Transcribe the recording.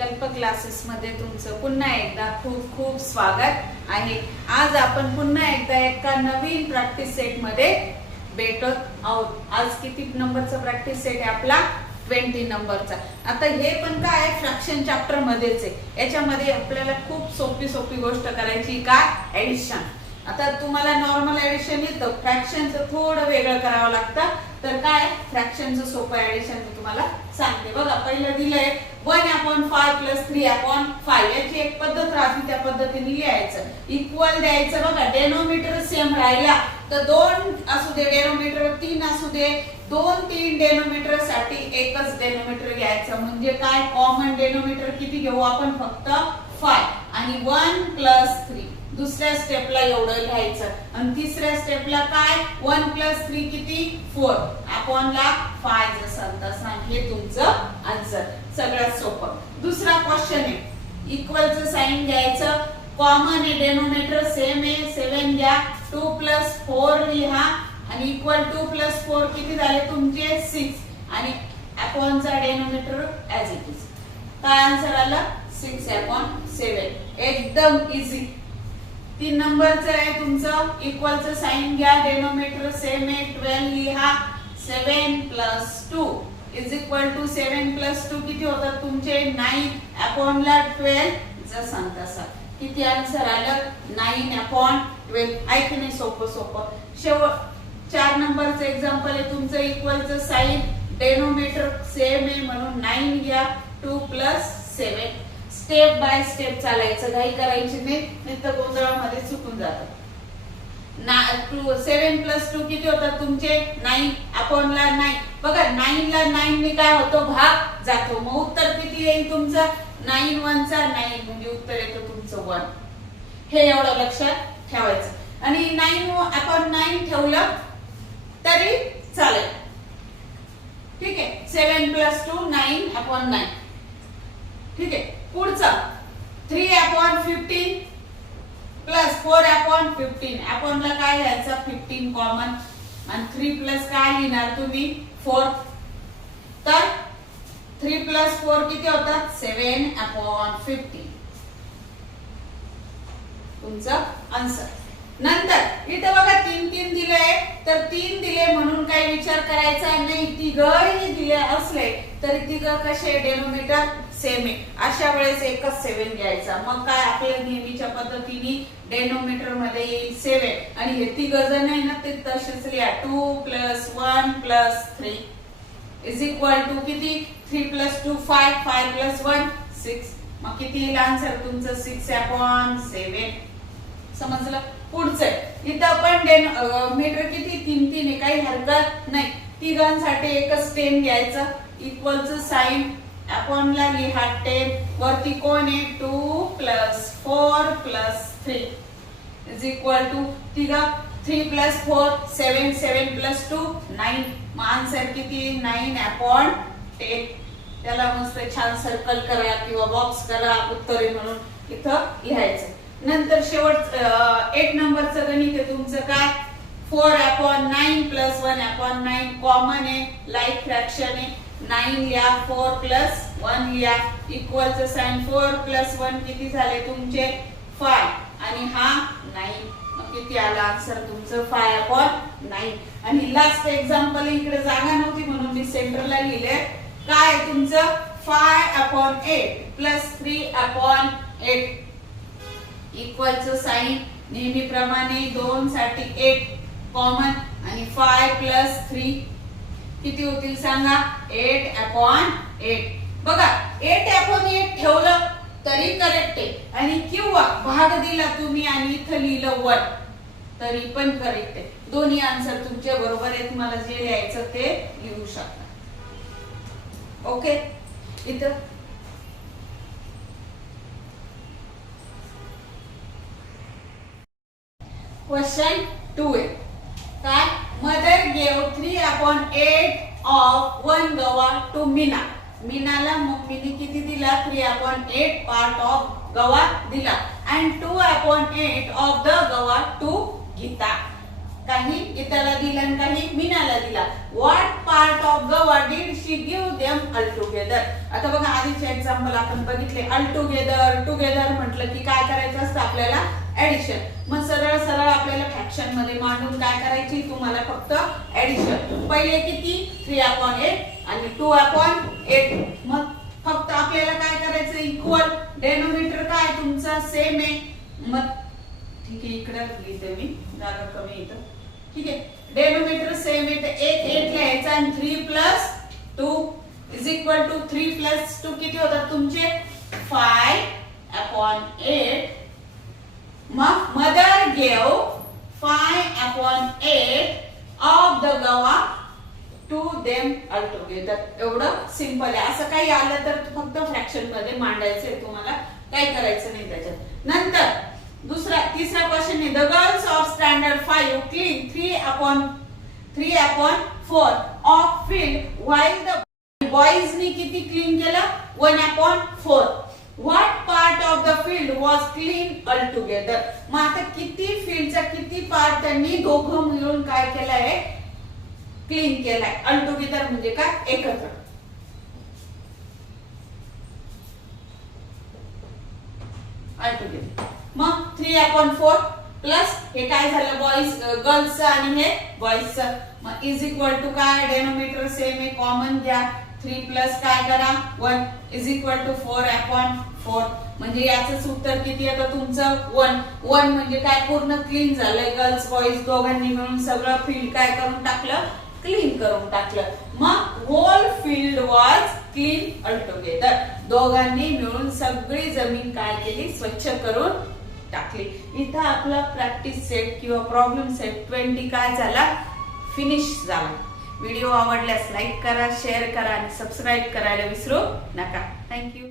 कल्प क्लासेस मध्ये तुमचं पुन्हा एकदा खूप खूप स्वागत आहे। आज आपण पुन्हा एकदा एका नवीन प्रॅक्टिस सेट मध्ये भेटत आहोत। आज किती नंबरचा प्रॅक्टिस सेट आहे आपला? 20 नंबरचा। आता हे पण काय आहे, फ्रॅक्शन चॅप्टर मध्येच आहे। याच्यामध्ये आपल्याला खूप सोपी गोष्ट करायची, काय? ऍडिशन। आता तुम्हाला नॉर्मल ऍडिशन येतं, फ्रॅक्शनचं थोडं वेगळं करावं लागतं। तर काय फ्रॅक्शनचं सोपं ऍडिशन मी तुम्हाला सांगते। बघा पहिलं दिलंय 1/5 + 3/5। याची एक पद्धत राहते, त्या पद्धतीने लिहायचं। इक्वल द्यायचं। बघा डेनोमिनेटर सेम राहिला तर 2 असू दे, डेनोमिनेटर 3 असू दे, 2-3 डेनोमिनेटर साठी एकच डेनोमिनेटर घ्यायचं। म्हणजे काय, कॉमन डेनोमिनेटर किती घेऊ आपण? फक्त 5 आणि 1 + 3। दुसऱ्या स्टेपला एवढं लिहायचं आणि तिसऱ्या स्टेपला काय, 1 + 3 किती? 4 अपॉन ला 5 जसं तसं। हे तुमचं आन्सर, सगळ्यात सोपं। दुसरा क्वेश्चन आहे, इक्वलचं साइन घ्यायचं, कॉमन आहे, डेनोमिनेटर सेम आहे, 7 घ्या, 2 + 4 लिहा आणि इक्वल 2 + 4 किती झाले तुमचे? 6 आणि अपॉनचा डेनोमिनेटर ऍज इट इज। काय आन्सर आला? 6/7। एकदम इझी। 3 नंबरचं आहे तुमचं, इक्वलचं साइन घ्या, डेनोमिनेटर सेम आहे, 12 लिहा, 7 + 2 = 7 + 2 किती होतात तुमचे? 9 अपॉन ला 12 जसं तसं। किती आन्सर आलं? 9/12। आहे की नाही सोपं? शेवट 4 नंबरचं एक्झाम्पल आहे तुमचं, इक्वलचं साइन, डेनोमिनेटर सेम आहे म्हणून 9 घ्या, 2 + 7। स्टेप बाय स्टेप चालायचं, घाई करायची नाही तर गोंधळामध्ये चुकून जातं। 7 + 2 किती होतात तुमचे? 9 अपॉन ला 9। बघा 9 ला 9 ने काय होतो? भाग जातो। मग उत्तर किती येईल तुमचं? 9 × 1 = 9 म्हणजे उत्तर येतं तुमचं 1। हे एवढं लक्षात ठेवायचं। आणि 9/9 ठेवलं तरी चालेल, ठीक आहे। 7 + 2 9/9, ठीक आहे। पुढचा 3/15 + 4/15। अपॉन ला काय घ्यायचं? 15 कॉमन आणि 3 प्लस काय लिहिणार तुम्ही? 4। तर 3 + 4 किती होतात? 7/15 तुमचा आन्सर। नंतर इथे बघा 3 दिले, तर 3 दिले म्हणून काही विचार करायचा नाही। तिघही दिले असले तरी तिघ कसे? डेनोमिनेटर सेम आहे, अशा वेळेस एकच 7 घ्यायचा। मग काय आपल्या नेहमीच्या पद्धतीने डेनोमिनेटर मध्ये येईल 7 आणि हे तिघ जण आहे ना ते तसेच लिहा। 2 + 1 + 3 = किती? 3 + 2 5, 5 + 1 6। मग किती येईल आन्सर तुमचं? 6/7। समजलं? पुढचं इथं पण डेनोमिनेटर किती? 3 आहे, काही हरकत नाही। तिघांसाठी एकच 10 घ्यायचं, इक्वलचं साइन, अपॉन ला लिहा 10, वरती कोण आहे? 2 + 4 + 3 = तिघा 3 + 4 7, 7 + 2 9। मग आन्सर किती? 9/10। त्याला मस्त छान सर्कल करा किंवा बॉक्स करा, उत्तरे म्हणून इथं लिहायचं। नंतर शेवट 8 नंबरचं गणित आहे तुमचं, काय? 4/9 + 1/9 कॉमन आहे, लाईक फ्रॅक्शन आहे, 9 लिहा, 4 + 1 लिहा, इक्वलचं साइन, 4 + 1 किती झाले तुमचे? 5 आणि हा 9। मग किती आला आन्सर तुमचं? 5/9। आणि लास्ट एक्झाम्पल, इकडे जागा नव्हती म्हणून मी सेंटरला लिहिले, काय तुमचं? 5/8 + 3/8 इक्वलचं साइन, नेहमीप्रमाणे 2 साठी 8 कॉमन आणि 5 + 3 किती होतील सांगा? 8/8। बघा 8/8 ठेवलं तरी करेक्ट आहे, आणि किंवा भाग दिला तुम्ही आणि इथं लिहिलं 1 तरी पण करेक्ट आहे। दोन्ही आन्सर तुमचे बरोबर आहे, तुम्हाला जे लिहायचं ते लिहू शकता। ओके, इथं क्वेश्चन 2 आहे, काय? मदर गेव 3/8 ऑफ 1 गवा टू मीना। मीनाला मम्मीने किती दिला? 3/8 पार्ट ऑफ गवा दिला, अँड 2/8 ऑफ द गवा टू गीता। काही गीताला दिला आणि काही मीनाला दिला. व्हॉट पार्ट ऑफ गवा did she give them all together. आता बघा आधीचे एक्झाम्पल आपण बघितले. ऑल टुगेदर, टुगेदर म्हटलं की काय करायचं असतं आपल्याला, ऍडिशन. मग सरळ सरळ आपल्याला फ्रॅक्शन मध्ये मांडून काय करायची, तुम्हाला फक्त ऍडिशन. पहिले किती, 3/8 आणि 2/8. मग फक्त आपल्याला काय करायचं, इक्वल. डेनोमिनेटर काय तुमचा सेम आहे. मग ठीक आहे, इकडे लिहिते मी, जागा कमी येतं. ठीक आहे, डेनोमिनेटर सेम आहे तर 8 लिहायचा आणि 3 + 2 = 3 + 2 किती होतात तुमचे, 5/8. मग मदर गेव 5/8 ऑफ द गवा टू देम ऑल टुगेदर. एवढं सिंपल आहे. असं काही आलं तर फक्त फ्रॅक्शन मध्ये मांडायचंय तुम्हाला, काही करायचं नाही त्याच्यात. नंतर तिसरा क्वेश्चन आहे. The girls of standard 5 clean 3/4 of field while the बॉयजनी किती क्लीन केलं, 1/4. What part of the field was clean all together. मग आता किती फील्डचा किती पार्ट त्यांनी दोघं मिळून काय केलंय, क्लीन केलाय. ऑल टुगेदर म्हणजे काय, एकत्र. All together. मग 3/4 प्लस हे काय झालं, बॉईज गर्ल्सचं आणि हे बॉईजचं. मग = काय, डेनोमिनेटर सेम आहे, कॉमन घ्या. 3 प्लस काय करा, 1 = 4/4. म्हणजे याचंच उत्तर किती येतं तुमचं, 1 म्हणजे काय, पूर्ण क्लीन झालंय. गर्ल्स बॉईज दोघांनी मिळून सगळं फील्ड काय करून टाकलं, क्लीन करून टाकलं. मग whole field was clean all together. दोघांनी मिळून सगळी जमीन काय केली, स्वच्छ करून टाकली. इथं आपला प्रॅक्टिस सेट किंवा प्रॉब्लेम सेट 20 काय झाला, फिनिश झाला. व्हिडिओ आवडल्यास लाईक करा, शेअर करा आणि सबस्क्राईब करायला विसरू नका. थँक्यू.